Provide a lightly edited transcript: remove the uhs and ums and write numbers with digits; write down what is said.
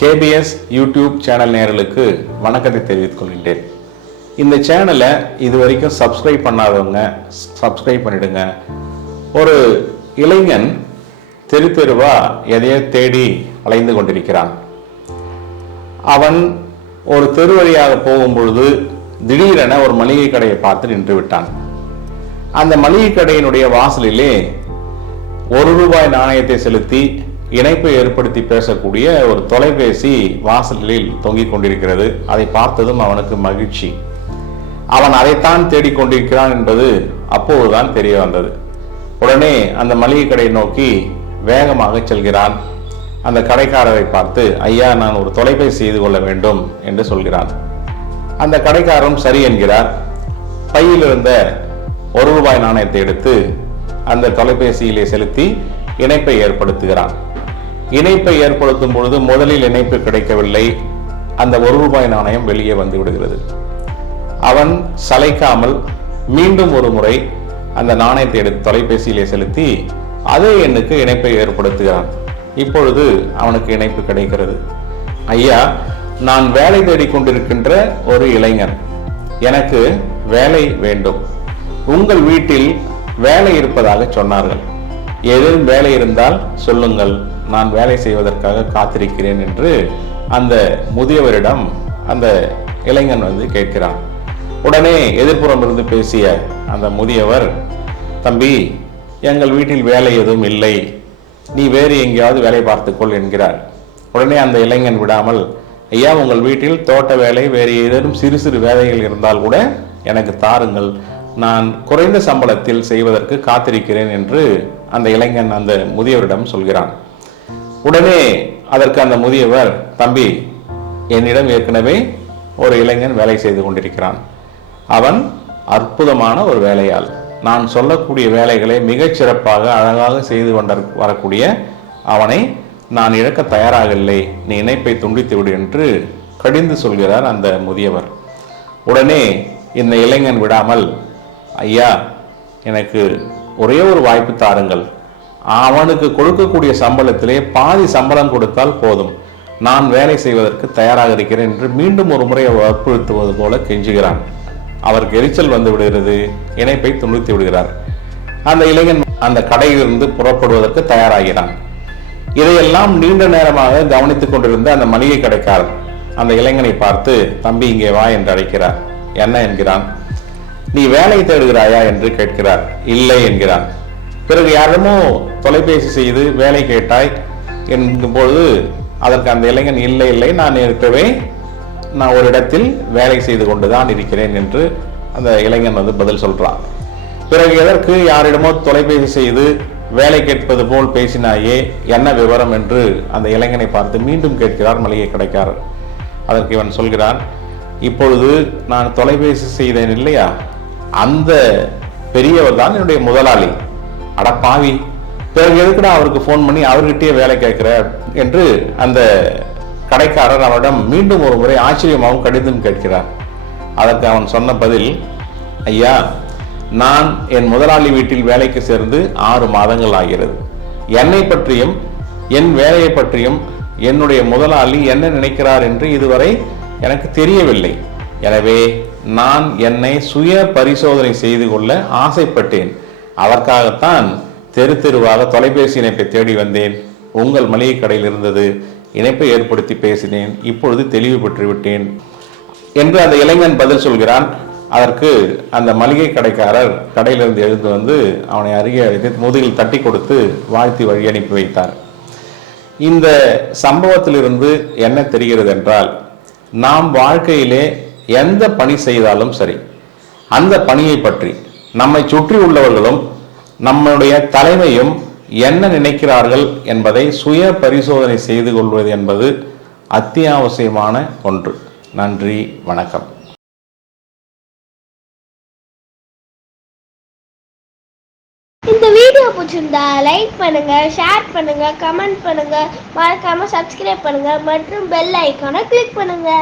KBS YouTube channel நேயர்களுக்கு வணக்கத்தை தெரிவித்துக் கொள்கின்றேன். இந்த சேனலை இதுவரைக்கும் சப்ஸ்கிரைப் பண்ணாதவங்க சப்ஸ்கிரைப் பண்ணிடுங்க. ஒரு இளைஞன் தெரு தெருவா எதையோ தேடி அலைந்து கொண்டிருக்கிறான். அவன் ஒரு தெரு வழியாக போகும் பொழுது திடீரென ஒரு மளிகை கடையை பார்த்து நின்று விட்டான். அந்த மளிகை கடையினுடைய வாசலிலே ₹1 நாணயத்தை செலுத்தி இணைப்பை ஏற்படுத்தி பேசக்கூடிய ஒரு தொலைபேசி வாசலில் தொங்கிக் கொண்டிருக்கிறது. அதை பார்த்ததும் அவனுக்கு மகிழ்ச்சி. அவன் அதைத்தான் தேடிக்கொண்டிருக்கிறான் என்பது அப்போதுதான் தெரிய வந்தது. உடனே அந்த மளிகை கடையை நோக்கி வேகமாக செல்கிறான். அந்த கடைக்காரரை பார்த்து, ஐயா, நான் ஒரு தொலைபேசி செய்து கொள்ள வேண்டும் என்று சொல்கிறான். அந்த கடைக்காரரும் சரி என்கிறார். பையில் இருந்த ₹1 நாணயத்தை எடுத்து அந்த தொலைபேசியிலே செலுத்தி இணைப்பை ஏற்படுத்துகிறான். இணைப்பை ஏற்படுத்தும் பொழுது முதலில் இணைப்பு கிடைக்கவில்லை. அந்த ₹1 நாணயம் வெளியே வந்து விடுகிறது. அவன் சளைக்காமல் மீண்டும் ஒரு முறை அந்த நாணயத்தை எடுத்து தொலைபேசியிலே செலுத்தி அதே எண்ணுக்கு இணைப்பை ஏற்படுத்துகிறான். இப்பொழுது அவனுக்கு இணைப்பு கிடைக்கிறது. ஐயா, நான் வேலை தேடிக்கொண்டிருக்கின்ற ஒரு இளைஞன், எனக்கு வேலை வேண்டும். உங்கள் வீட்டில் வேலை இருப்பதாக சொன்னார்கள். ஏதேனும் வேலை இருந்தால் சொல்லுங்கள், நான் வேலை செய்வதற்காக காத்திருக்கிறேன் என்று அந்த முதியவரிடம் அந்த இளைஞன் கேட்கிறான். உடனே எதிர்ப்புறம் இருந்து பேசிய அந்த முதியவர், தம்பி, எங்கள் வீட்டில் வேலை எதுவும் இல்லை, நீ வேறு எங்கேயாவது வேலை பார்த்துக்கொள் என்கிறார். உடனே அந்த இளைஞன் விடாமல், ஐயா, உங்கள் வீட்டில் தோட்ட வேலை வேறு ஏதேனும் சிறு சிறு வேலைகள் இருந்தால் கூட எனக்கு தாருங்கள், நான் குறைந்த சம்பளத்தில் செய்வதற்கு காத்திருக்கிறேன் என்று அந்த இளைஞன் அந்த முதியவரிடம் சொல்கிறான். உடனே அதற்கு அந்த முதியவர், தம்பி, என்னிடம் ஏற்கனவே ஒரு இளைஞன் வேலை செய்து கொண்டிருக்கிறான். அவன் அற்புதமான ஒரு வேலையாள். நான் சொல்லக்கூடிய வேலைகளை மிகச் சிறப்பாக அழகாக செய்து கொண்டு வரக்கூடிய அவனை நான் இழக்க தயாராக இல்லை, நீ இணைப்பை துண்டித்து விடு என்று கடிந்து சொல்கிறார் அந்த முதியவர். உடனே இந்த இளைஞன் விடாமல், ஐயா, எனக்கு ஒரே ஒரு வாய்ப்பு தாருங்கள், அவனுக்கு கொடுக்கக்கூடிய சம்பளத்திலே பாதி சம்பளம் கொடுத்தால் போதும், நான் வேலை செய்வதற்கு தயாராக இருக்கிறேன் என்று மீண்டும் ஒரு முறை வற்புறுத்துவது போல கெஞ்சுகிறான். அவருக்கு எரிச்சல் வந்து விடுகிறது. இணைப்பை துண்டித்து விடுகிறார். அந்த இளைஞன் அந்த கடையிலிருந்து புறப்படுவதற்கு தயாராகிறான். இதையெல்லாம் நீண்ட நேரமாக கவனித்துக் கொண்டிருந்த அந்த மளிகை கடைக்காரர் அந்த இளைஞனை பார்த்து, தம்பி, இங்கே வா என்று அழைக்கிறார். என்ன என்கிறான். நீ வேலை தேடுகிறாயா என்று கேட்கிறார். இல்லை என்கிறான். பிறகு யாருமோ தொலைபேசி செய்து வேலை கேட்டாய் என்கும் பொழுது அதற்கு அந்த இளைஞன், இல்லை இல்லை, நான் ஒரு இடத்தில் வேலை செய்து கொண்டுதான் இருக்கிறேன் என்று அந்த இளைஞன் பதில் சொல்றான். பிறகு எதற்கு யாரிடமோ தொலைபேசி செய்து வேலை கேட்பது போல் பேசினாயே, என்ன விவரம் என்று அந்த இளைஞனை பார்த்து மீண்டும் கேட்கிறார் மளிகை கடைக்காரர். அதற்கு இவன் சொல்கிறான், இப்பொழுது நான் தொலைபேசி செய்தேன் இல்லையா, அந்த பெரியவர் தான் என்னுடைய முதலாளி. அட பாவி, பிறகு எதுக்குடா அவருக்கு போன் பண்ணி அவர்கிட்டயே வேலை கேட்கிற என்று அந்த கடைக்காரர் அவனிடம் மீண்டும் ஒரு முறை ஆச்சரியமாகவும் கடிதம் கேட்கிறார். அதற்கு அவன் சொன்ன பதில், ஐயா, நான் என் முதலாளி வீட்டில் வேலைக்கு சேர்ந்து 6 மாதங்கள் ஆகிறது. என்னை பற்றியும் என் வேலையை பற்றியும் என்னுடைய முதலாளி என்ன நினைக்கிறார் என்று இதுவரை எனக்கு தெரியவில்லை. எனவே நான் என்னை சுய பரிசோதனை செய்து கொள்ள ஆசைப்பட்டேன். அதற்காகத்தான் தெரு தெருவாக தொலைபேசி இணைப்பை தேடி வந்தேன். உங்கள் மளிகை கடையில் இருந்தது, இணைப்பை ஏற்படுத்தி பேசினேன், இப்பொழுது தெளிவு பெற்று விட்டேன் என்று அந்த இளைஞன் பதில் சொல்கிறான். அதற்கு அந்த மளிகை கடைக்காரர் கடையிலிருந்து எழுந்து அவனை அருகே அழைத்து முதுகில் தட்டி கொடுத்து வாழ்த்தி வழி அனுப்பி வைத்தார். இந்த சம்பவத்திலிருந்து என்ன தெரிகிறது என்றால், நாம் வாழ்க்கையிலே எந்த பணி செய்தாலும் சரி, அந்த பணியை பற்றி நம்மை சுற்றி உள்ளவர்களும் நம்முடைய தலைமையும் என்ன நினைக்கிறார்கள் என்பதை சுய பரிசோதனை செய்து கொள்வது என்பது அத்தியாவசியமான ஒன்று. நன்றி, வணக்கம். இந்த வீடியோ பிடிச்சிருந்தா லைக் பண்ணுங்க, ஷேர் பண்ணுங்க, கமெண்ட் பண்ணுங்க, மறக்காம சப்ஸ்கிரைப் பண்ணுங்க மற்றும் பெல் ஐகானை கிளிக் பண்ணுங்க.